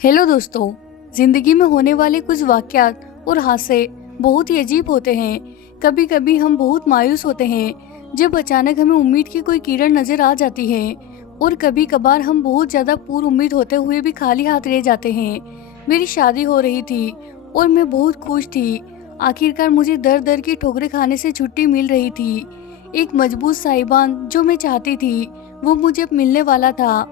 Hello दोस्तों। जिंदगी में होने वाले कुछ वाकयात और हादसे बहुत ही अजीब होते हैं। कभी कभी हम बहुत मायूस होते हैं जब अचानक हमें उम्मीद की कोई किरण नजर आ जाती है, और कभी कभार हम बहुत ज्यादा पूर्ण उम्मीद होते हुए भी खाली हाथ रह जाते हैं। मेरी शादी हो रही थी और मैं बहुत खुश थी। आखिरकार मुझे दर दर की ठोकरें खाने से छुट्टी मिल रही थी। एक मजबूत साहिबान जो मैं चाहती थी वो मुझे अब मिलने वाला था।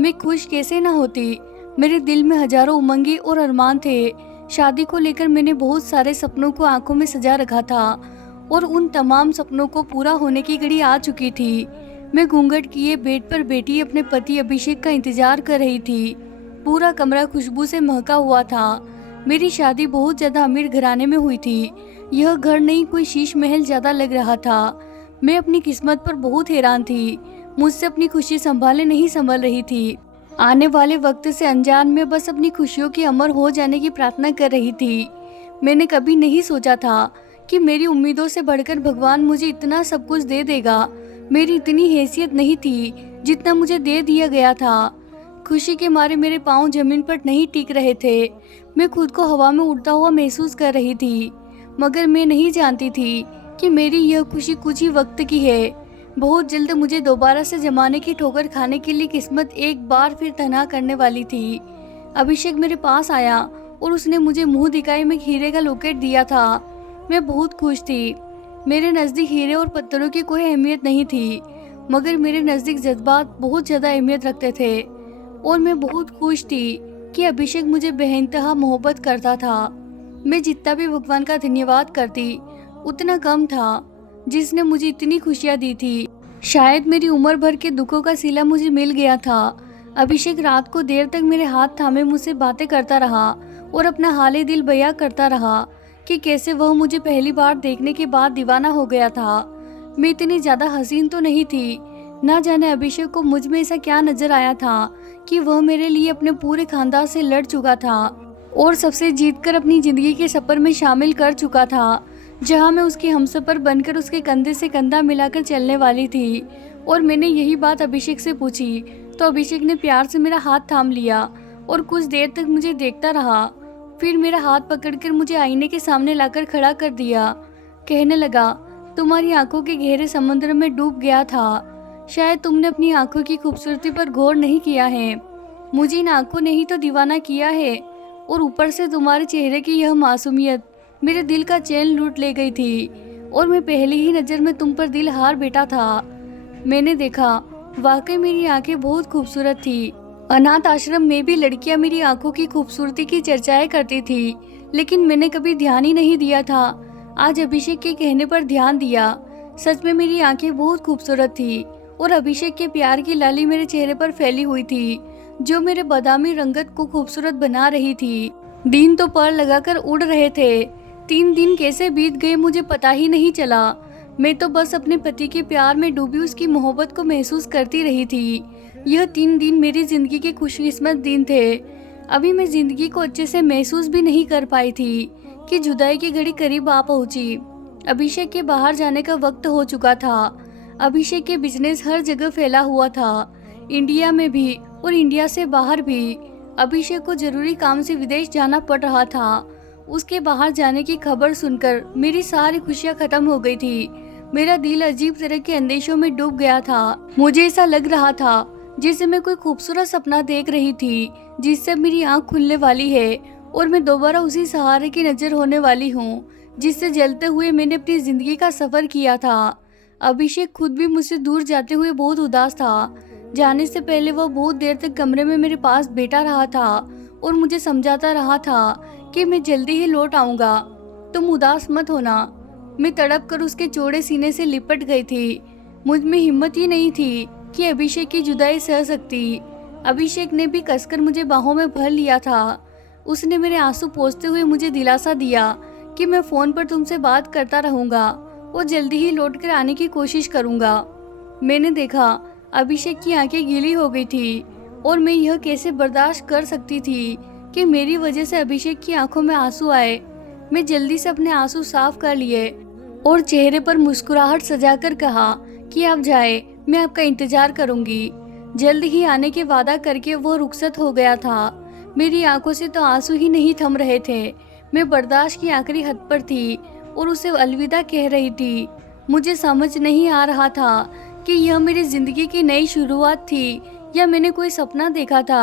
मैं खुश कैसे ना होती। मेरे दिल में हजारों उमंगे और अरमान थे। शादी को लेकर मैंने बहुत सारे सपनों को आंखों में सजा रखा था और उन तमाम सपनों को पूरा होने की घड़ी आ चुकी थी। मैं घूंघट किए बेड पर बैठी अपने पति अभिषेक का इंतजार कर रही थी। पूरा कमरा खुशबू से महका हुआ था। मेरी शादी बहुत ज्यादा अमीर घराने में हुई थी। यह घर नहीं कोई शीश महल ज्यादा लग रहा था। मैं अपनी किस्मत पर बहुत हैरान थी। मुझसे अपनी खुशी संभाले नहीं संभल रही थी। आने वाले वक्त से अनजान में बस अपनी खुशियों की अमर हो जाने की प्रार्थना कर रही थी। मैंने कभी नहीं सोचा था कि मेरी उम्मीदों से बढ़कर भगवान मुझे इतना सब कुछ दे देगा। मेरी इतनी हैसियत नहीं थी जितना मुझे दे दिया गया था। खुशी के मारे मेरे पांव जमीन पर नहीं टिक रहे थे। मैं खुद को हवा में उड़ता हुआ महसूस कर रही थी, मगर मैं नहीं जानती थी कि मेरी यह खुशी कुछ ही वक्त की है। बहुत जल्द मुझे दोबारा से जमाने की ठोकर खाने के लिए किस्मत एक बार फिर तनहा करने वाली थी। अभिषेक मेरे पास आया और उसने मुझे मुंह दिखाए में हीरे का लॉकेट दिया था। मैं बहुत खुश थी। मेरे नज़दीक हीरे और पत्थरों की कोई अहमियत नहीं थी, मगर मेरे नज़दीक जज्बात बहुत ज़्यादा अहमियत रखते थे। और मैं बहुत खुश थी कि अभिषेक मुझे बेइंतहा मोहब्बत करता था। मैं जितना भी भगवान का धन्यवाद करती उतना कम था, जिसने मुझे इतनी खुशियाँ दी थी। शायद मेरी उम्र भर के दुखों का सिला मुझे मिल गया था। अभिषेक रात को देर तक मेरे हाथ थामे मुझसे बातें करता रहा और अपना हाले दिल बयां करता रहा कि कैसे वह मुझे पहली बार देखने के बाद दीवाना हो गया था। मैं इतनी ज्यादा हसीन तो नहीं थी। ना जाने अभिषेक को मुझ में ऐसा क्या नजर आया था कि वह मेरे लिए अपने पूरे खानदान से लड़ चुका था और सबसे जीतकर अपनी जिंदगी के सफर में शामिल कर चुका था, जहां मैं उसकी हमसफर बनकर उसके कंधे से कंधा मिलाकर चलने वाली थी। और मैंने यही बात अभिषेक से पूछी तो अभिषेक ने प्यार से मेरा हाथ थाम लिया और कुछ देर तक मुझे देखता रहा। फिर मेरा हाथ पकड़कर मुझे आईने के सामने लाकर खड़ा कर दिया। कहने लगा, तुम्हारी आंखों के गहरे समुद्र में डूब गया था। शायद तुमने अपनी आंखों की खूबसूरती पर गौर नहीं किया है। मुझे इन आंखों ने ही तो दीवाना किया है, और ऊपर से तुम्हारे चेहरे की यह मासूमियत मेरे दिल का चैन लूट ले गई थी। और मैं पहली ही नज़र में तुम पर दिल हार बैठा था। मैंने देखा, वाकई मेरी आंखें बहुत खूबसूरत थी। अनाथ आश्रम में भी लड़कियां मेरी आंखों की खूबसूरती की चर्चाएं करती थी, लेकिन मैंने कभी ध्यान ही नहीं दिया था। आज अभिषेक के कहने पर ध्यान दिया। सच में मेरी आंखें बहुत खूबसूरत थी और अभिषेक के प्यार की लाली मेरे चेहरे पर फैली हुई थी, जो मेरे बादामी रंगत को खूबसूरत बना रही थी। दिन तो पर लगाकर उड़ रहे थे। 3 दिन कैसे बीत गए मुझे पता ही नहीं चला। मैं तो बस अपने पति के प्यार में डूबी उसकी मोहब्बत को महसूस करती रही थी। यह 3 दिन मेरी जिंदगी के खुशकिस्मत दिन थे। अभी मैं जिंदगी को अच्छे से महसूस भी नहीं कर पाई थी कि जुदाई की घड़ी करीब आ पहुंची। अभिषेक के बाहर जाने का वक्त हो चुका था। अभिषेक के बिजनेस हर जगह फैला हुआ था, इंडिया में भी और इंडिया से बाहर भी। अभिषेक को जरूरी काम से विदेश जाना पड़ रहा था। उसके बाहर जाने की खबर सुनकर मेरी सारी खुशियां खत्म हो गई थी। मेरा दिल अजीब तरह के अंदेशों में डूब गया था। मुझे ऐसा लग रहा था जैसे मैं कोई खूबसूरत सपना देख रही थी, जिससे मेरी आंख खुलने वाली है और मैं दोबारा उसी सहारे की नजर होने वाली हूँ जिससे जलते हुए मैंने अपनी जिंदगी का सफर किया था। अभिषेक खुद भी मुझसे दूर जाते हुए बहुत उदास था। जाने से पहले वह बहुत देर तक कमरे में मेरे पास बैठा रहा था और मुझे समझाता रहा था कि मैं जल्दी ही लौट आऊंगा, तुम उदास मत होना। मैं तड़प कर उसके चौड़े सीने से लिपट गई थी। मुझ में हिम्मत ही नहीं थी कि अभिषेक की जुदाई सह सकती। अभिषेक ने भी कसकर मुझे बाहों में भर लिया था। उसने मेरे आंसू पोंछते हुए मुझे दिलासा दिया कि मैं फोन पर तुमसे बात करता रहूंगा और जल्दी ही लौट कर आने की कोशिश करूंगा। मैंने देखा अभिषेक की आंखें गीली हो गई थी और मैं यह कैसे बर्दाश्त कर सकती थी कि मेरी वजह से अभिषेक की आंखों में आंसू आए। मैं जल्दी से अपने आंसू साफ कर लिए और चेहरे पर मुस्कुराहट सजाकर कहा कि आप जाए, मैं आपका इंतजार करूंगी। जल्द ही आने के वादा करके वो रुखसत हो गया था। मेरी आंखों से तो आंसू ही नहीं थम रहे थे। मैं बर्दाश्त की आखिरी हद पर थी और उसे अलविदा कह रही थी। मुझे समझ नहीं आ रहा था कि यह मेरी जिंदगी की नई शुरुआत थी या मैंने कोई सपना देखा था।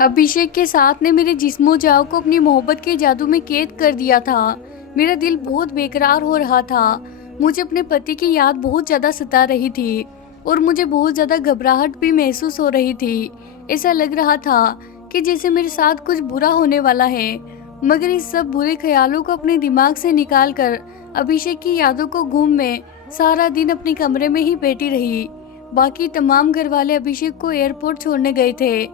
अभिषेक के साथ ने मेरे जिस्मो जान को अपनी मोहब्बत के जादू में कैद कर दिया था। मेरा दिल बहुत बेकरार हो रहा था। मुझे अपने पति की याद बहुत ज्यादा सता रही थी और मुझे बहुत ज्यादा घबराहट भी महसूस हो रही थी। ऐसा लग रहा था कि जैसे मेरे साथ कुछ बुरा होने वाला है। मगर इस सब बुरे ख्यालों को अपने दिमाग से निकाल कर अभिषेक की यादों को घूम में सारा दिन अपने कमरे में ही बैठी रही। बाकी तमाम घर वाले अभिषेक को एयरपोर्ट छोड़ने गए थे,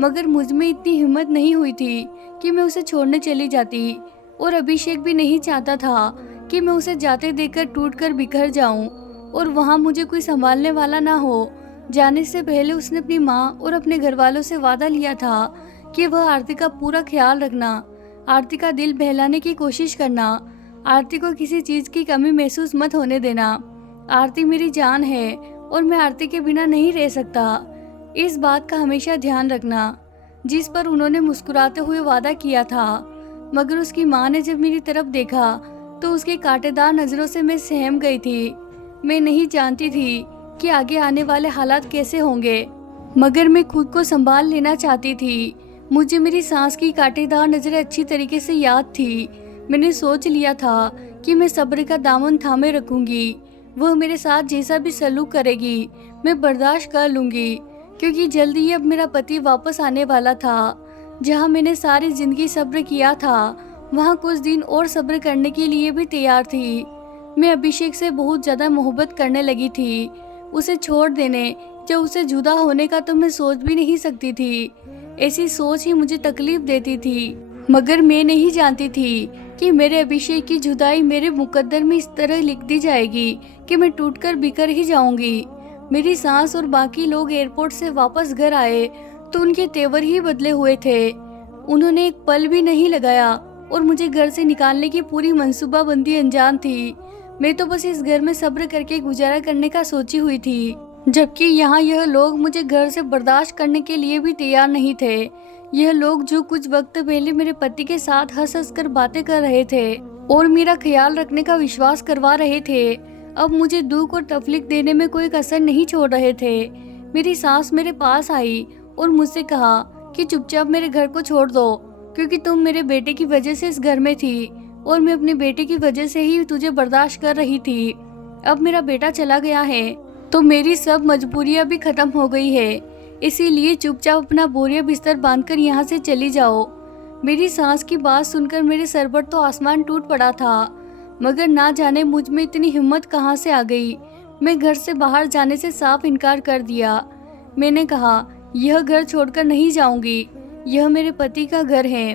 मगर मुझ में इतनी हिम्मत नहीं हुई थी कि मैं उसे छोड़ने चली जाती। और अभिषेक भी नहीं चाहता था कि मैं उसे जाते देखकर टूटकर बिखर जाऊं और वहां मुझे कोई संभालने वाला ना हो। जाने से पहले उसने अपनी माँ और अपने घर वालों से वादा लिया था कि वह आरती का पूरा ख्याल रखना, आरती का दिल बहलाने की कोशिश करना, आरती को किसी चीज की कमी महसूस मत होने देना। आरती मेरी जान है और मैं आरती के बिना नहीं रह सकता। इस बात का हमेशा ध्यान रखना, जिस पर उन्होंने मुस्कुराते हुए वादा किया था। मगर उसकी माँ ने जब मेरी तरफ देखा तो उसकी कांटेदार नजरों से मैं सहम गई थी। मैं नहीं जानती थी कि आगे आने वाले हालात कैसे होंगे, मगर मैं खुद को संभाल लेना चाहती थी। मुझे मेरी सांस की कांटेदार नजरें अच्छी तरीके से याद थी। मैंने सोच लिया था कि मैं सब्र का दामन थामे रखूंगी। वह मेरे साथ जैसा भी सलूक करेगी मैं बर्दाश्त कर लूंगी, क्योंकि जल्दी ही अब मेरा पति वापस आने वाला था। जहाँ मैंने सारी जिंदगी सब्र किया था, वहाँ कुछ दिन और सब्र करने के लिए भी तैयार थी। मैं अभिषेक से बहुत ज्यादा मोहब्बत करने लगी थी। उसे छोड़ देने या उसे जुदा होने का तो मैं सोच भी नहीं सकती थी। ऐसी सोच ही मुझे तकलीफ देती थी। मगर मैं नहीं जानती थी कि मेरे अभिषेक की जुदाई मेरे मुकद्दर में इस तरह लिख दी जाएगी कि मैं टूटकर बिखर ही जाऊंगी। मेरी सास और बाकी लोग एयरपोर्ट से वापस घर आए तो उनके तेवर ही बदले हुए थे। उन्होंने एक पल भी नहीं लगाया और मुझे घर से निकालने की पूरी मंसूबाबंदी अनजान थी। मैं तो बस इस घर में सब्र करके गुजारा करने का सोची हुई थी, जबकि यहाँ यह लोग मुझे घर से बर्दाश्त करने के लिए भी तैयार नहीं थे। यह लोग जो कुछ वक्त पहले मेरे पति के साथ हंस हंस कर बातें कर रहे थे और मेरा ख्याल रखने का विश्वास करवा रहे थे, अब मुझे दुख और तकलीफ देने में कोई कसर नहीं छोड़ रहे थे। मेरी सास मेरे पास आई और मुझसे कहा कि चुपचाप मेरे घर को छोड़ दो, क्योंकि तुम मेरे बेटे की वजह से इस घर में थी और मैं अपने बेटे की वजह से ही तुझे बर्दाश्त कर रही थी। अब मेरा बेटा चला गया है तो मेरी सब मजबूरियां भी खत्म हो गई है, इसीलिए चुपचाप अपना बोरिया बिस्तर बांधकर यहाँ से चली जाओ। मेरी सास की बात सुनकर मेरे सर पर तो आसमान टूट पड़ा था, मगर ना जाने मुझ में इतनी हिम्मत कहाँ से आ गई। मैं घर से बाहर जाने से साफ इनकार कर दिया। मैंने कहा, यह घर छोड़कर नहीं जाऊंगी। यह मेरे पति का घर है,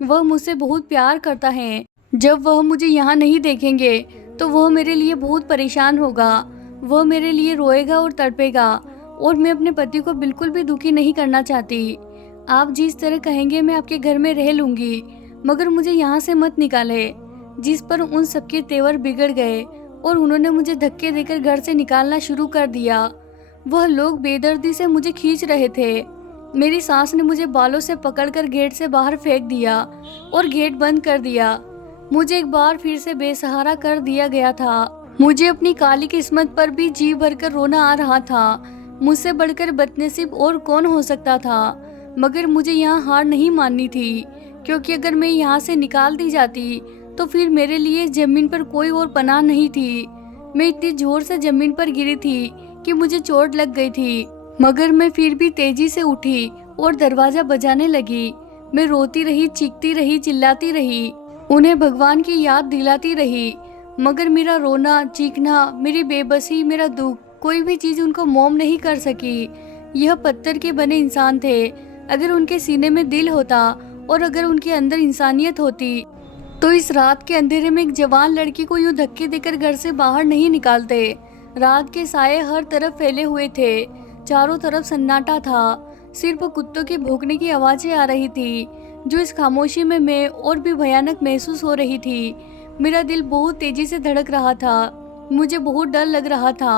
वह मुझसे बहुत प्यार करता है। जब वह मुझे यहाँ नहीं देखेंगे तो वह मेरे लिए बहुत परेशान होगा। वह मेरे लिए रोएगा और तड़पेगा और मैं अपने पति को बिल्कुल भी दुखी नहीं करना चाहती। आप जिस तरह कहेंगे मैं आपके घर में रह लूंगी, मगर मुझे यहाँ से मत निकाले। जिस पर उन सबके तेवर बिगड़ गए और उन्होंने मुझे धक्के देकर घर से निकालना शुरू कर दिया। वह लोग बेदर्दी से मुझे खींच रहे थे। मेरी सास ने मुझे बालों से पकड़कर गेट से बाहर फेंक दिया और गेट बंद कर दिया। मुझे एक बार फिर से बेसहारा कर दिया गया था। मुझे अपनी काली किस्मत पर भी जी भरकर रोना आ रहा था। मुझसे बढ़कर बदनसीब और कौन हो सकता था। मगर मुझे यहाँ हार नहीं माननी थी, क्योंकि अगर मैं यहाँ से निकाल दी जाती तो फिर मेरे लिए जमीन पर कोई और पनाह नहीं थी। मैं इतनी जोर से जमीन पर गिरी थी कि मुझे चोट लग गई थी, मगर मैं फिर भी तेजी से उठी और दरवाजा बजाने लगी। मैं रोती रही, चीखती रही, चिल्लाती रही, उन्हें भगवान की याद दिलाती रही, मगर मेरा रोना, चीखना, मेरी बेबसी, मेरा दुख, कोई भी चीज उनको मोम नहीं कर सकी। यह पत्थर के बने इंसान थे। अगर उनके सीने में दिल होता और अगर उनके अंदर इंसानियत होती तो इस रात के अंधेरे में एक जवान लड़की को यूं धक्के देकर घर से बाहर नहीं निकालते। रात के साये हर तरफ फैले हुए थे, चारों तरफ सन्नाटा था, सिर्फ कुत्तों के भौंकने की आवाजें आ रही थी, जो इस खामोशी में मैं और भी भयानक महसूस हो रही थी। मेरा दिल बहुत तेजी से धड़क रहा था, मुझे बहुत डर लग रहा था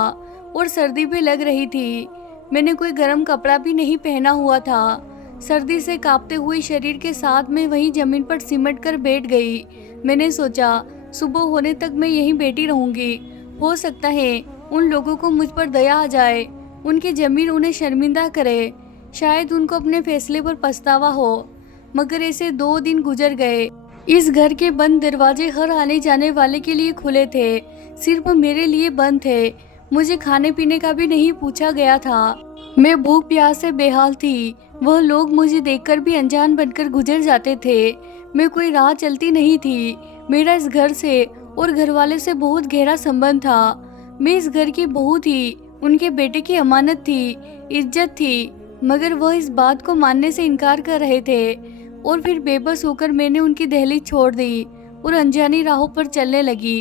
और सर्दी भी लग रही थी। मैंने कोई गर्म कपड़ा भी नहीं पहना हुआ था, सर्दी से कांपते हुए शरीर के साथ मैं वहीं जमीन पर सिमट कर बैठ गई। मैंने सोचा सुबह होने तक मैं यहीं बैठी रहूंगी। हो सकता है उन लोगों को मुझ पर दया आ जाए, उनकी जमीन उन्हें शर्मिंदा करे, शायद उनको अपने फैसले पर पछतावा हो। मगर ऐसे 2 दिन गुजर गए। इस घर के बंद दरवाजे हर आने जाने वाले के लिए खुले थे, सिर्फ मेरे लिए बंद थे। मुझे खाने पीने का भी नहीं पूछा गया था। मैं भूख प्यास से बेहाल थी। वह लोग मुझे देखकर भी अनजान बनकर गुजर जाते थे। मैं कोई राह चलती नहीं थी। मेरा इस घर से और घरवाले से बहुत गहरा संबंध था। मैं इस घर की बहू थी, उनके बेटे की अमानत थी, इज्जत थी। मगर वह इस बात को मानने से इनकार कर रहे थे और फिर बेबस होकर मैंने उनकी दहलीज छोड़ दी और अनजानी राहों पर चलने लगी।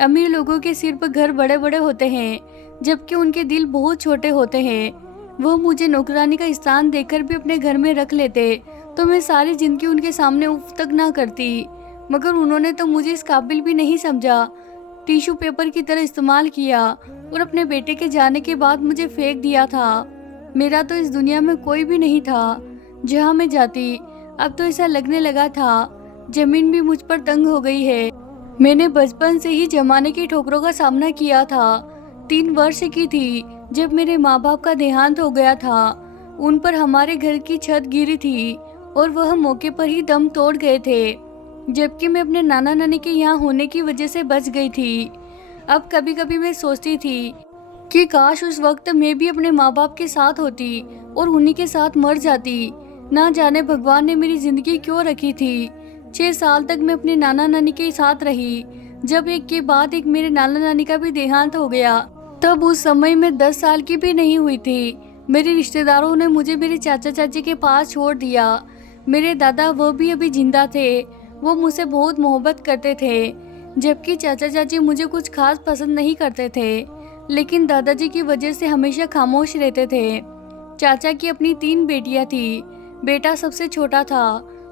अमीर लोगों के सिर पर घर बड़े बड़े होते हैं, जबकि उनके दिल बहुत छोटे होते हैं। वह मुझे नौकरानी का स्थान देकर भी अपने घर में रख लेते तो मैं सारी जिंदगी उनके सामने उफ तक ना करती। मगर उन्होंने तो मुझे इस काबिल भी नहीं समझा। टिश्यू पेपर की तरह इस्तेमाल किया और अपने बेटे के जाने के बाद मुझे फेंक दिया था। मेरा तो इस दुनिया में कोई भी नहीं था जहाँ मैं जाती। अब तो ऐसा लगने लगा था जमीन भी मुझ पर तंग हो गई है। मैंने बचपन से ही जमाने की ठोकरों का सामना किया था। 3 वर्ष की थी जब मेरे माँ बाप का देहांत हो गया था। उन पर हमारे घर की छत गिरी थी और वह मौके पर ही दम तोड़ गए थे, जबकि मैं अपने नाना नानी के यहाँ होने की वजह से बच गई थी। अब कभी कभी मैं सोचती थी कि काश उस वक्त मैं भी अपने माँ बाप के साथ होती और उन्हीं के साथ मर जाती। ना जाने भगवान ने मेरी जिंदगी क्यों रखी थी। 6 साल तक मैं अपने नाना नानी के साथ रही। जब एक के बाद एक मेरे नाना नानी का भी देहांत हो गया, तब उस समय मैं 10 साल की भी नहीं हुई थी। मेरे रिश्तेदारों ने मुझे मेरे चाचा चाची के पास छोड़ दिया। मेरे दादा वह भी अभी जिंदा थे। वो मुझसे बहुत मोहब्बत करते थे, जबकि चाचा चाची मुझे कुछ खास पसंद नहीं करते थे, लेकिन दादाजी की वजह से हमेशा खामोश रहते थे। चाचा की अपनी 3 बेटियां थी। बेटा सबसे छोटा था,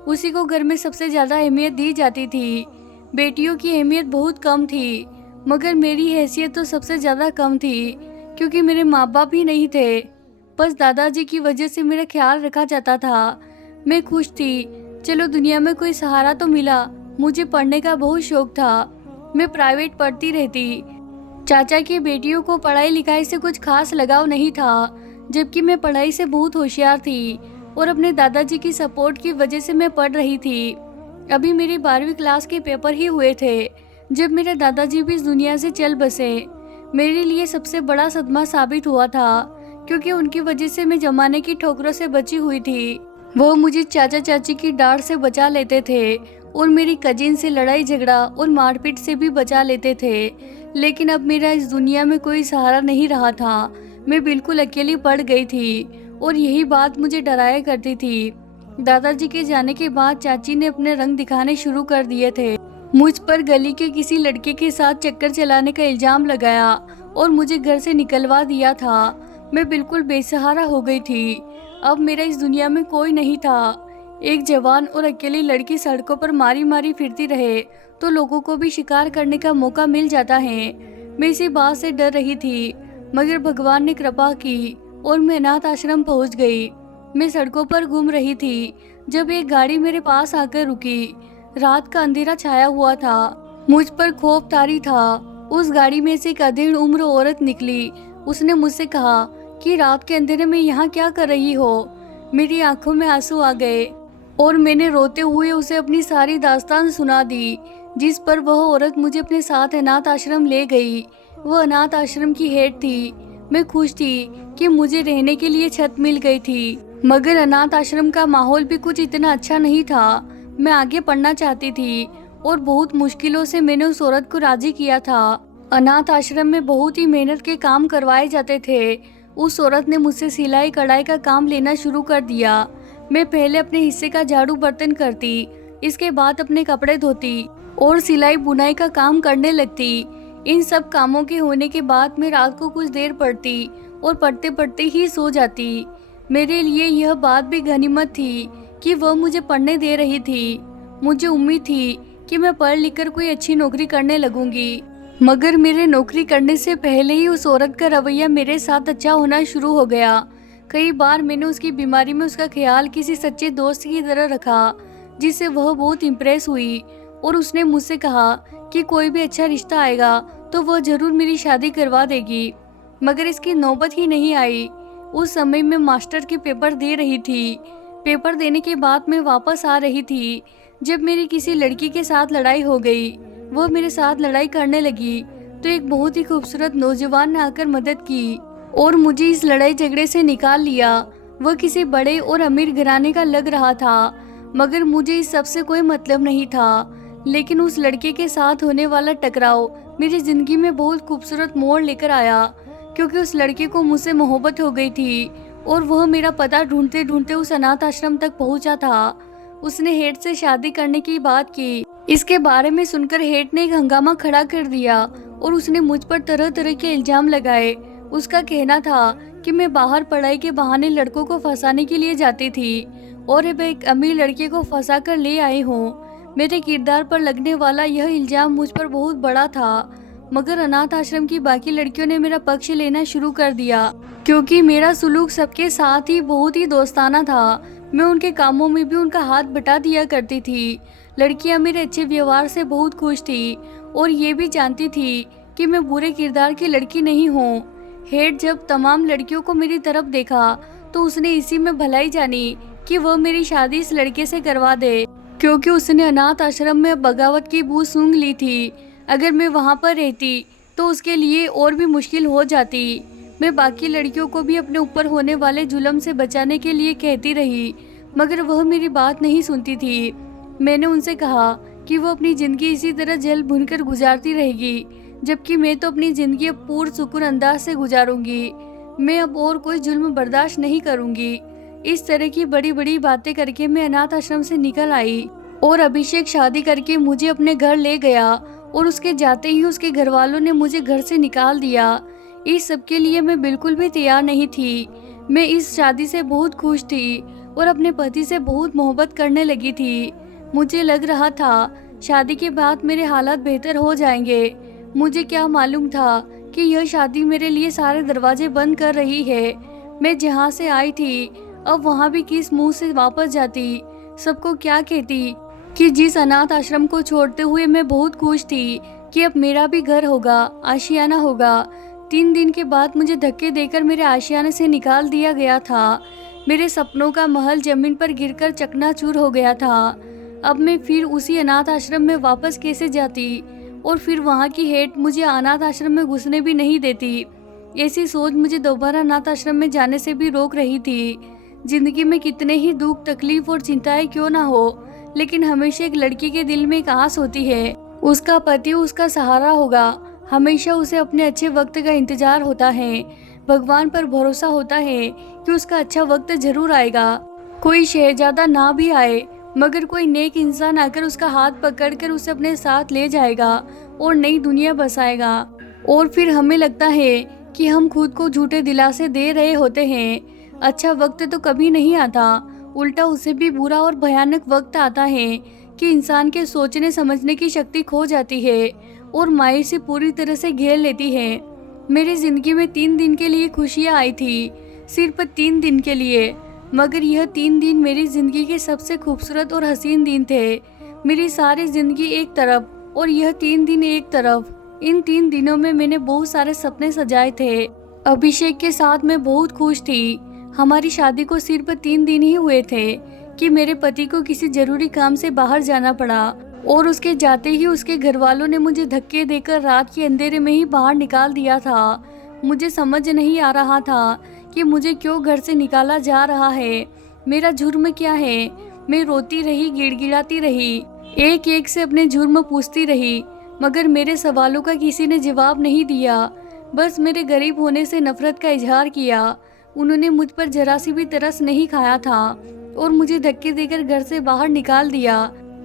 उसी को घर में सबसे ज़्यादा अहमियत दी जाती थी। बेटियों की अहमियत बहुत कम थी, मगर मेरी हैसियत तो सबसे ज़्यादा कम थी, क्योंकि मेरे माँ बाप ही नहीं थे। बस दादाजी की वजह से मेरा ख्याल रखा जाता था। मैं खुश थी, चलो दुनिया में कोई सहारा तो मिला। मुझे पढ़ने का बहुत शौक था, मैं प्राइवेट पढ़ती रहती। चाचा की बेटियों को पढ़ाई लिखाई से कुछ खास लगाव नहीं था, जबकि मैं पढ़ाई से बहुत होशियार थी और अपने दादाजी की सपोर्ट की वजह से मैं पढ़ रही थी। अभी मेरी 12वीं क्लास के पेपर ही हुए थे जब मेरे दादाजी भी इस दुनिया से चल बसे। मेरे लिए सबसे बड़ा सदमा साबित हुआ था, क्योंकि उनकी वजह से मैं जमाने की ठोकरों से बची हुई थी। वह मुझे चाचा चाची की डांट से बचा लेते थे और मेरी कजिन से लड़ाई झगड़ा और मारपीट से भी बचा लेते थे। लेकिन अब मेरा इस दुनिया में कोई सहारा नहीं रहा था। मैं बिल्कुल अकेली पड़ गई थी और यही बात मुझे डराया करती थी। दादाजी के जाने के बाद चाची ने अपने रंग दिखाने शुरू कर दिए थे। मुझ पर गली के किसी लड़के के साथ चक्कर चलाने का इल्जाम लगाया और मुझे घर से निकलवा दिया था। मैं बिल्कुल बेसहारा हो गई थी। अब मेरा इस दुनिया में कोई नहीं था। एक जवान और अकेली लड़की सड़कों पर मारी मारी फिरती रहे तो लोगों को भी शिकार करने का मौका मिल जाता है। मैं इसी बात से डर रही थी, मगर भगवान ने कृपा की और मैं अनाथ आश्रम पहुंच गई। मैं सड़कों पर घूम रही थी जब एक गाड़ी मेरे पास आकर रुकी। रात का अंधेरा छाया हुआ था, मुझ पर खौफ तारी था। उस गाड़ी में से एक अधेड़ उम्र औरत निकली। उसने मुझसे कहा कि रात के अंधेरे में यहाँ क्या कर रही हो। मेरी आंखों में आंसू आ गए और मैंने रोते हुए उसे अपनी सारी दास्तान सुना दी, जिस पर वह औरत मुझे अपने साथ अनाथ आश्रम ले गई। वह अनाथ आश्रम की हेड थी। मैं खुश थी कि मुझे रहने के लिए छत मिल गई थी, मगर अनाथ आश्रम का माहौल भी कुछ इतना अच्छा नहीं था। मैं आगे पढ़ना चाहती थी और बहुत मुश्किलों से मैंने उस औरत को राजी किया था। अनाथ आश्रम में बहुत ही मेहनत के काम करवाए जाते थे। उस औरत ने मुझसे सिलाई कढ़ाई का काम लेना शुरू कर दिया। मैं पहले अपने हिस्से का झाड़ू बर्तन करती, इसके बाद अपने कपड़े धोती और सिलाई बुनाई का काम करने लगती। इन सब कामों के होने के बाद मैं रात को कुछ देर पढ़ती और पढ़ते पढ़ते ही सो जाती। मेरे लिए यह बात भी गनीमत थी कि वह मुझे पढ़ने दे रही थी। मुझे उम्मीद थी कि मैं पढ़ लिख कर कोई अच्छी नौकरी करने लगूंगी, मगर मेरे नौकरी करने से पहले ही उस औरत का रवैया मेरे साथ अच्छा होना शुरू हो गया। कई बार मैंने उसकी बीमारी में उसका ख्याल किसी सच्चे दोस्त की तरह रखा, जिससे वह बहुत इम्प्रेस हुई और उसने मुझसे कहा कि कोई भी अच्छा रिश्ता आएगा तो वह जरूर मेरी शादी करवा देगी। मगर इसकी नौबत ही नहीं आई। उस समय मैं मास्टर के पेपर दे रही थी। पेपर देने के बाद मैं वापस आ रही थी जब मेरी किसी लड़की के साथ लड़ाई हो गई। वह मेरे साथ लड़ाई करने लगी तो एक बहुत ही खूबसूरत नौजवान ने आकर मदद की और मुझे इस लड़ाई झगड़े से निकाल लिया। वह किसी बड़े और अमीर घराने का लग रहा था, मगर मुझे इस सब से कोई मतलब नहीं था। लेकिन उस लड़के के साथ होने वाला टकराव मेरी जिंदगी में बहुत खूबसूरत मोड़ लेकर आया, क्योंकि उस लड़के को मुझसे मोहब्बत हो गई थी और वह मेरा पता ढूंढते ढूंढते उस अनाथ आश्रम तक पहुंचा था। उसने हेड से शादी करने की बात की। इसके बारे में सुनकर हेड ने एक हंगामा खड़ा कर दिया और उसने मुझ पर तरह तरह के इल्जाम लगाए। उसका कहना था कि मैं बाहर पढ़ाई के बहाने लड़कों को फंसाने के लिए जाती थी और अब एक अमीर लड़के को फंसा कर ले आई हूँ। मेरे किरदार पर लगने वाला यह इल्जाम मुझ पर बहुत बड़ा था, मगर अनाथ आश्रम की बाकी लड़कियों ने मेरा पक्ष लेना शुरू कर दिया, क्योंकि मेरा सुलूक सबके साथ ही बहुत ही दोस्ताना था। मैं उनके कामों में भी उनका हाथ बटा दिया करती थी। लड़कियां मेरे अच्छे व्यवहार से बहुत खुश थी और ये भी जानती थी कि मैं बुरे किरदार की लड़की नहीं हूँ। हेड जब तमाम लड़कियों को मेरी तरफ देखा तो उसने इसी में भलाई जानी कि वह मेरी शादी इस लड़के से करवा दे, क्योंकि उसने अनाथ आश्रम में बगावत की बू सूंघ ली थी। अगर मैं वहाँ पर रहती तो उसके लिए और भी मुश्किल हो जाती। मैं बाकी लड़कियों को भी अपने ऊपर होने वाले जुल्म से बचाने के लिए कहती रही, मगर वह मेरी बात नहीं सुनती थी। मैंने उनसे कहा कि वो अपनी ज़िंदगी इसी तरह जल भुनकर गुजारती रहेगी, जबकि मैं तो अपनी ज़िंदगी अब पूर्ण सुकून अंदाज से गुजारूंगी। मैं अब और कोई जुल्म बर्दाश्त नहीं करूंगी। इस तरह की बड़ी बड़ी बातें करके मैं अनाथ आश्रम से निकल आई और अभिषेक शादी करके मुझे अपने घर ले गया और उसके जाते ही उसके घर वालों ने मुझे घर से निकाल दिया। इस सब के लिए मैं बिल्कुल भी तैयार नहीं थी। मैं इस शादी से बहुत खुश थी और अपने पति से बहुत मोहब्बत करने लगी थी। मुझे लग रहा था शादी के बाद मेरे हालात बेहतर हो जाएंगे। मुझे क्या मालूम था कि यह शादी मेरे लिए सारे दरवाजे बंद कर रही है। मैं जहाँ से आई थी अब वहाँ भी किस मुंह से वापस जाती, सबको क्या कहती कि जिस अनाथ आश्रम को छोड़ते हुए मैं बहुत खुश थी कि अब मेरा भी घर होगा, आशियाना होगा। 3 दिन के बाद मुझे धक्के देकर मेरे आशियाने से निकाल दिया गया था। मेरे सपनों का महल जमीन पर गिरकर चकनाचूर हो गया था। अब मैं फिर उसी अनाथ आश्रम में वापस कैसे जाती, और फिर वहाँ की हेड मुझे अनाथ आश्रम में घुसने भी नहीं देती। ऐसी सोच मुझे दोबारा अनाथ आश्रम में जाने से भी रोक रही थी। जिंदगी में कितने ही दुख, तकलीफ और चिंताएं क्यों ना हो, लेकिन हमेशा एक लड़की के दिल में एक आस होती है, उसका पति उसका सहारा होगा। हमेशा उसे अपने अच्छे वक्त का इंतजार होता है। भगवान पर भरोसा होता है कि उसका अच्छा वक्त जरूर आएगा। कोई शहजादा ना भी आए, मगर कोई नेक इंसान आकर उसका हाथ पकड़कर उसे अपने साथ ले जाएगा और नई दुनिया बसाएगा। और फिर हमें लगता है कि हम खुद को झूठे दिलासे दे रहे होते हैं। अच्छा वक्त तो कभी नहीं आता, उल्टा उसे भी बुरा और भयानक वक्त आता है कि इंसान के सोचने समझने की शक्ति खो जाती है और मायूसी पूरी तरह से घेर लेती है। मेरी जिंदगी में 3 दिन के लिए खुशियाँ आई थी, सिर्फ 3 दिन के लिए, मगर यह 3 दिन मेरी जिंदगी के सबसे खूबसूरत और हसीन दिन थे। मेरी सारी जिंदगी एक तरफ और यह 3 दिन एक तरफ। इन 3 दिनों में मैंने बहुत सारे सपने सजाए थे। अभिषेक के साथ मैं बहुत खुश थी। हमारी शादी को सिर्फ 3 दिन ही हुए थे कि मेरे पति को किसी जरूरी काम से बाहर जाना पड़ा और उसके जाते ही उसके घर वालों ने मुझे धक्के देकर रात के अंधेरे में ही बाहर निकाल दिया था। मुझे समझ नहीं आ रहा था कि मुझे क्यों घर से निकाला जा रहा है, मेरा जुर्म क्या है। मैं रोती रही, गिड़गिड़ाती रही, एक एक से अपने जुर्म पूछती रही, मगर मेरे सवालों का किसी ने जवाब नहीं दिया। बस मेरे गरीब होने से नफरत का इजहार किया। उन्होंने मुझ पर जरा सी भी तरस नहीं खाया था और मुझे धक्के देकर घर से बाहर निकाल दिया।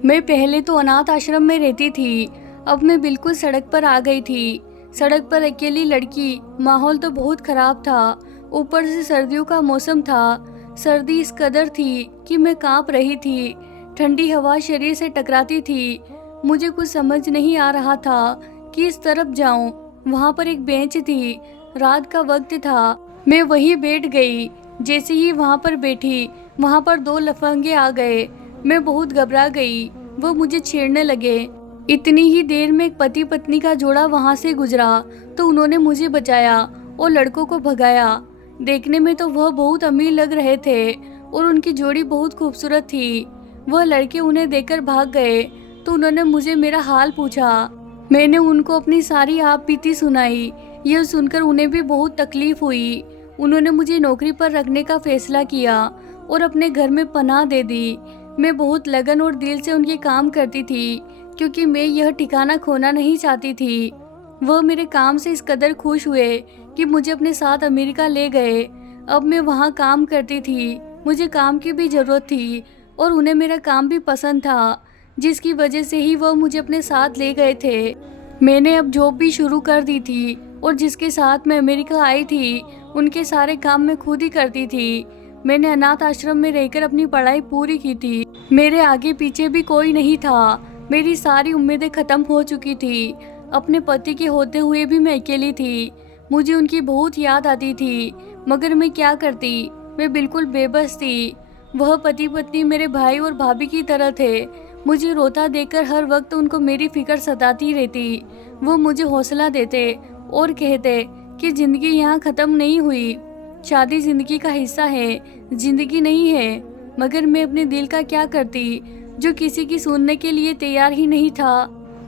मैं पहले तो अनाथ आश्रम में रहती थी, अब मैं बिल्कुल सड़क पर आ गई थी। सड़क पर अकेली लड़की, माहौल तो बहुत खराब था। ऊपर से सर्दियों का मौसम था। सर्दी इस कदर थी कि मैं कांप रही थी। ठंडी हवा शरीर से टकराती थी। मुझे कुछ समझ नहीं आ रहा था कि इस तरफ जाऊं। वहाँ पर एक बेंच थी, रात का वक्त था। मैं वहीं बैठ गई। जैसे ही वहाँ पर बैठी, वहाँ पर 2 लफंगे आ गए। मैं बहुत घबरा गई। वो मुझे छेड़ने लगे। इतनी ही देर में एक पति पत्नी का जोड़ा वहाँ से गुजरा तो उन्होंने मुझे बचाया और लड़कों को भगाया। देखने में तो वह बहुत अमीर लग रहे थे और उनकी जोड़ी बहुत खूबसूरत थी। वह लड़के उन्हें देखकर भाग गए तो उन्होंने मुझे मेरा हाल पूछा। मैंने उनको अपनी सारी आप बीती सुनाई। यह सुनकर उन्हें भी बहुत तकलीफ हुई। उन्होंने मुझे नौकरी पर रखने का फैसला किया और अपने घर में पनाह दे दी। मैं बहुत लगन और दिल से उनके काम करती थी क्योंकि मैं यह ठिकाना खोना नहीं चाहती थी। वह मेरे काम से इस कदर खुश हुए कि मुझे अपने साथ अमेरिका ले गए। अब मैं वहाँ काम करती थी। मुझे काम की भी ज़रूरत थी और उन्हें मेरा काम भी पसंद था, जिसकी वजह से ही वह मुझे अपने साथ ले गए थे। मैंने अब जॉब भी शुरू कर दी थी और जिसके साथ मैं अमेरिका आई थी उनके सारे काम मैं खुद ही करती थी। मैंने अनाथ आश्रम में रहकर अपनी पढ़ाई पूरी की थी। मेरे आगे पीछे भी कोई नहीं था। मेरी सारी उम्मीदें खत्म हो चुकी थी। अपने पति के होते हुए भी मैं अकेली थी। मुझे उनकी बहुत याद आती थी, मगर मैं क्या करती। मैं बिल्कुल बेबस थी। वह पति पत्नी मेरे भाई और भाभी की तरह थे। मुझे रोता देखकर हर वक्त उनको मेरी फिक्र सताती रहती। वो मुझे हौसला देते और कहते कि जिंदगी यहाँ ख़त्म नहीं हुई। शादी जिंदगी का हिस्सा है, जिंदगी नहीं है। मगर मैं अपने दिल का क्या करती, जो किसी की सुनने के लिए तैयार ही नहीं था।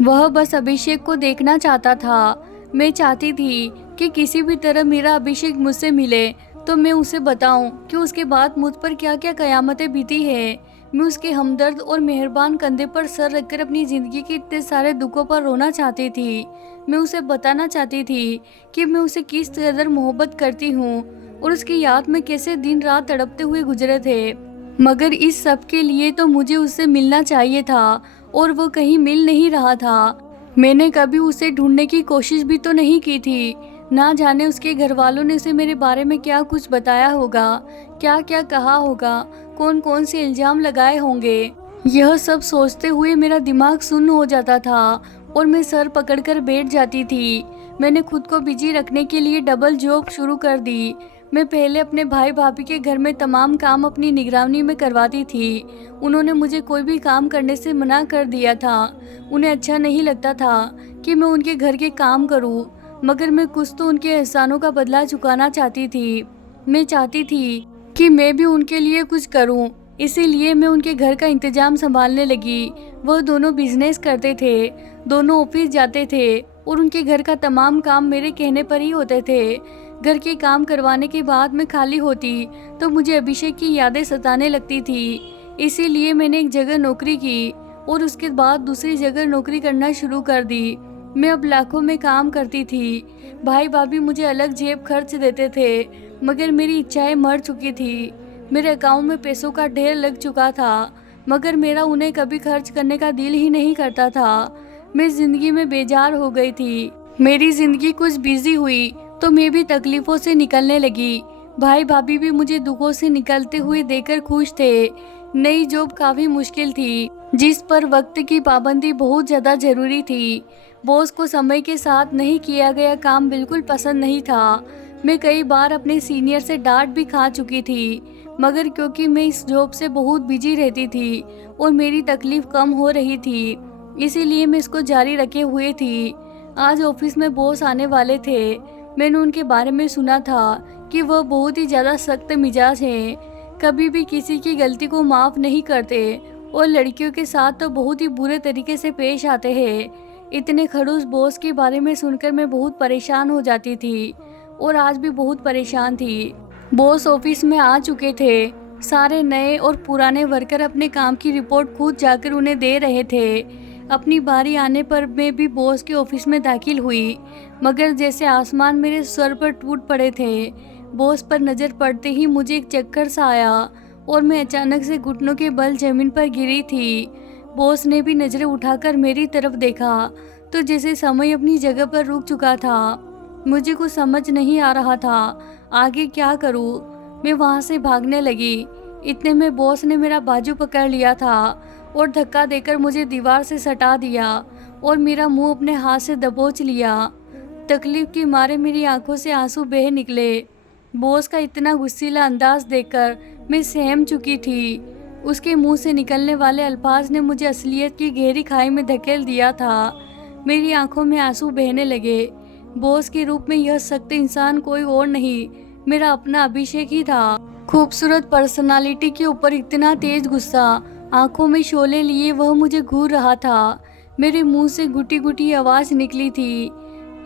वह बस अभिषेक को देखना चाहता था। मैं चाहती थी कि किसी भी तरह मेरा अभिषेक मुझसे मिले तो मैं उसे बताऊं कि उसके बाद मुझ पर क्या क्या कयामतें बीती है। मैं उसके हमदर्द और मेहरबान कंधे पर सर रखकर अपनी ज़िंदगी के इतने सारे दुखों पर रोना चाहती थी। मैं उसे बताना चाहती थी कि मैं उसे किस कदर मोहब्बत करती हूँ और उसकी याद में कैसे दिन रात तड़पते हुए गुजरे थे। मगर इस सब के लिए तो मुझे उससे मिलना चाहिए था और वो कहीं मिल नहीं रहा था। मैंने कभी उसे ढूंढने की कोशिश भी तो नहीं की थी। ना जाने उसके घर वालों ने उसे मेरे बारे में क्या कुछ बताया होगा, क्या क्या कहा होगा, कौन कौन से इल्जाम लगाए होंगे। यह सब सोचते हुए मेरा दिमाग सुन्न हो जाता था और मैं सर पकड़कर बैठ जाती थी। मैंने खुद को बिजी रखने के लिए डबल जॉब शुरू कर दी। मैं पहले अपने भाई भाभी के घर में तमाम काम अपनी निगरानी में करवाती थी। उन्होंने मुझे कोई भी काम करने से मना कर दिया था। उन्हें अच्छा नहीं लगता था कि मैं उनके घर के काम करूं, मगर मैं कुछ तो उनके एहसानों का बदला चुकाना चाहती थी। मैं चाहती थी कि मैं भी उनके लिए कुछ करूं, इसीलिए मैं उनके घर का इंतजाम संभालने लगी। वह दोनों बिजनेस करते थे, दोनों ऑफिस जाते थे और उनके घर का तमाम काम मेरे कहने पर ही होते थे। घर के काम करवाने के बाद मैं खाली होती तो मुझे अभिषेक की यादें सताने लगती थी। इसीलिए मैंने एक जगह नौकरी की और उसके बाद दूसरी जगह नौकरी करना शुरू कर दी। मैं अब लाखों में काम करती थी। भाई भाभी मुझे अलग जेब खर्च देते थे, मगर मेरी इच्छाएं मर चुकी थी। मेरे अकाउंट में पैसों का ढेर लग चुका था, मगर मेरा उन्हें कभी खर्च करने का दिल ही नहीं करता था। मैं जिंदगी में बेजार हो गई थी। मेरी जिंदगी कुछ बिजी हुई तो मैं भी तकलीफों से निकलने लगी। भाई भाभी भी मुझे दुखों से निकलते हुए देखकर खुश थे। नई जॉब काफ़ी मुश्किल थी, जिस पर वक्त की पाबंदी बहुत ज़्यादा ज़रूरी थी। बॉस को समय के साथ नहीं किया गया काम बिल्कुल पसंद नहीं था। मैं कई बार अपने सीनियर से डांट भी खा चुकी थी, मगर क्योंकि मैं इस जॉब से बहुत बिजी रहती थी और मेरी तकलीफ कम हो रही थी, इसीलिए मैं इसको जारी रखे हुए थी। आज ऑफिस में बॉस आने वाले थे। मैंने उनके बारे में सुना था कि वह बहुत ही ज़्यादा सख्त मिजाज हैं, कभी भी किसी की गलती को माफ़ नहीं करते और लड़कियों के साथ तो बहुत ही बुरे तरीके से पेश आते हैं। इतने खड़ूस बॉस के बारे में सुनकर मैं बहुत परेशान हो जाती थी और आज भी बहुत परेशान थी। बॉस ऑफिस में आ चुके थे। सारे नए और पुराने वर्कर अपने काम की रिपोर्ट खुद जाकर उन्हें दे रहे थे। अपनी बारी आने पर मैं भी बॉस के ऑफिस में दाखिल हुई, मगर जैसे आसमान मेरे सर पर टूट पड़े थे। बॉस पर नज़र पड़ते ही मुझे एक चक्कर सा आया और मैं अचानक से घुटनों के बल जमीन पर गिरी थी। बॉस ने भी नज़रें उठाकर मेरी तरफ देखा तो जैसे समय अपनी जगह पर रुक चुका था। मुझे कुछ समझ नहीं आ रहा था आगे क्या करूं। मैं वहां से भागने लगी। इतने में बॉस ने मेरा बाजू पकड़ लिया था और धक्का देकर मुझे दीवार से सटा दिया और मेरा मुंह अपने हाथ से दबोच लिया। तकलीफ के मारे मेरी आंखों से आंसू बह निकले। बॉस का इतना गुस्सीला अंदाज देखकर मैं सहम चुकी थी। उसके मुंह से निकलने वाले अल्फाज ने मुझे असलियत की गहरी खाई में धकेल दिया था। मेरी आंखों में आंसू बहने लगे। बॉस के रूप में यह सख्त इंसान कोई और नहीं, मेरा अपना अभिषेक ही था। खूबसूरत पर्सनालिटी के ऊपर इतना तेज गुस्सा, आंखों में शोले लिए वह मुझे घूर रहा था। मेरे मुंह से गुटी गुटी आवाज निकली थी,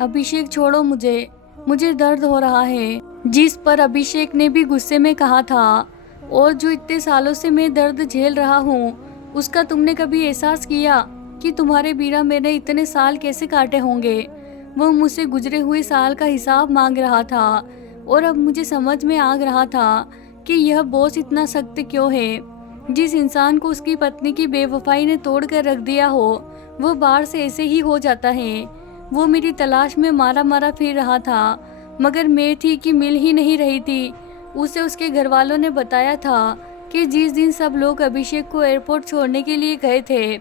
अभिषेक छोड़ो मुझे दर्द हो रहा है। जिस पर अभिषेक ने भी गुस्से में कहा था, और जो इतने सालों से मैं दर्द झेल रहा हूँ, उसका तुमने कभी एहसास किया कि तुम्हारे बिना मैंने इतने साल कैसे काटे होंगे। वह मुझसे गुजरे हुए साल का हिसाब मांग रहा था, और अब मुझे समझ में आ रहा था कि यह बॉस इतना सख्त क्यों है। जिस इंसान को उसकी पत्नी की बेवफाई ने तोड़ कर रख दिया हो, वह बाहर से ऐसे ही हो जाता है। वो मेरी तलाश में मारा मारा फिर रहा था, मगर मैं थी कि मिल ही नहीं रही थी। उसे उसके घर वालों ने बताया था कि जिस दिन सब लोग अभिषेक को एयरपोर्ट छोड़ने के लिए गए थे,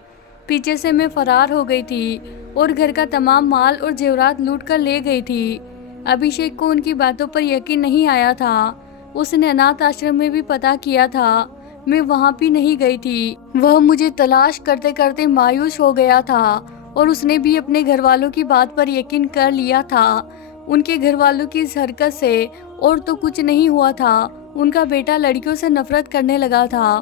पीछे से मैं फरार हो गई थी और घर का तमाम माल और जेवरात लूट कर ले गई थी। अभिषेक को उनकी बातों पर यकीन नहीं आया था। उसने अनाथ आश्रम में भी पता किया था, मैं वहाँ भी नहीं गई थी। वह मुझे तलाश करते करते मायूस हो गया था, और उसने भी अपने घर वालों की बात पर यकीन कर लिया था। उनके घर वालों की इस हरकत से और तो कुछ नहीं हुआ था, उनका बेटा लड़कियों से नफरत करने लगा था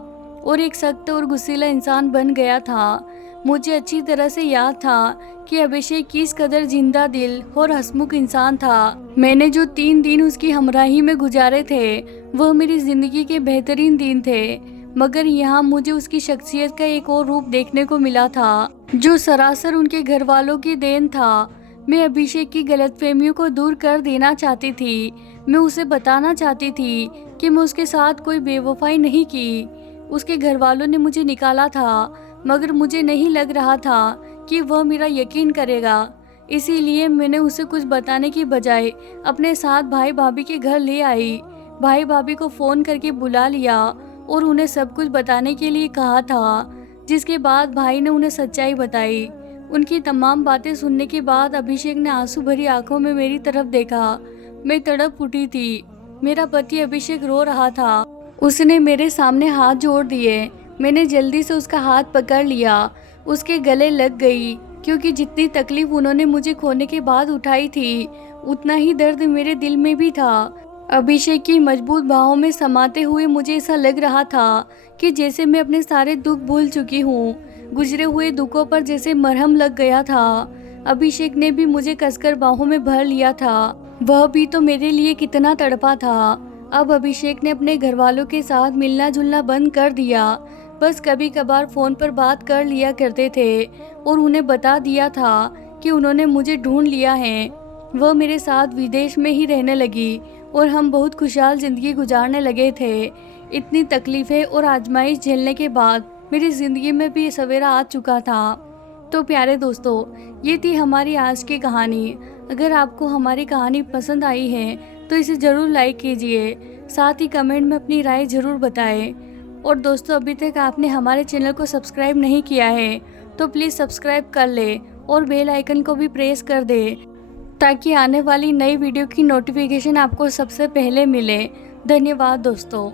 और एक सख्त और गुस्सीला इंसान बन गया था। मुझे अच्छी तरह से याद था कि अभिषेक किस कदर जिंदा दिल और हंसमुख इंसान था। मैंने जो 3 दिन उसकी हमराही में गुजारे थे, वह मेरी जिंदगी के बेहतरीन दिन थे, मगर यहाँ मुझे उसकी शख्सियत का एक और रूप देखने को मिला था, जो सरासर उनके घर वालों की देन था। मैं अभिषेक की गलतफहमियों को दूर कर देना चाहती थी। मैं उसे बताना चाहती थी कि मैं उसके साथ कोई बेवफाई नहीं की। उसके घर वालों ने मुझे निकाला था, मगर मुझे नहीं लग रहा था कि वह मेरा यकीन करेगा। इसीलिए मैंने उसे कुछ बताने की बजाय अपने साथ भाई भाभी के घर ले आई। भाई भाभी को फ़ोन करके बुला लिया और उन्हें सब कुछ बताने के लिए कहा था, जिसके बाद भाई ने उन्हें सच्चाई बताई। उनकी तमाम बातें सुनने के बाद अभिषेक ने आंसू भरी आंखों में मेरी तरफ देखा। मैं तड़प उठी थी। मेरा पति अभिषेक रो रहा था। उसने मेरे सामने हाथ जोड़ दिए। मैंने जल्दी से उसका हाथ पकड़ लिया, उसके गले लग गई, क्योंकि जितनी तकलीफ उन्होंने मुझे खोने के बाद उठाई थी, उतना ही दर्द मेरे दिल में भी था। अभिषेक की मजबूत बाहों में समाते हुए मुझे ऐसा लग रहा था कि जैसे मैं अपने सारे दुख भूल चुकी हूँ। गुजरे हुए दुखों पर जैसे मरहम लग गया था। अभिषेक ने भी मुझे कसकर बाहों में भर लिया था। वह भी तो मेरे लिए कितना तड़पा था। अब अभिषेक ने अपने घर वालों के साथ मिलना जुलना बंद कर दिया। बस कभी कभार फ़ोन पर बात कर लिया करते थे और उन्हें बता दिया था कि उन्होंने मुझे ढूंढ लिया है। वह मेरे साथ विदेश में ही रहने लगी और हम बहुत खुशहाल ज़िंदगी गुजारने लगे थे। इतनी तकलीफ़ें और आजमाइश झेलने के बाद मेरी ज़िंदगी में भी सवेरा आ चुका था। तो प्यारे दोस्तों, ये थी हमारी आज की कहानी। अगर आपको हमारी कहानी पसंद आई है तो इसे ज़रूर लाइक कीजिए, साथ ही कमेंट में अपनी राय ज़रूर बताएं। और दोस्तों, अभी तक आपने हमारे चैनल को सब्सक्राइब नहीं किया है तो प्लीज़ सब्सक्राइब कर ले और बेल आइकन को भी प्रेस कर दे, ताकि आने वाली नई वीडियो की नोटिफिकेशन आपको सबसे पहले मिले। धन्यवाद दोस्तों।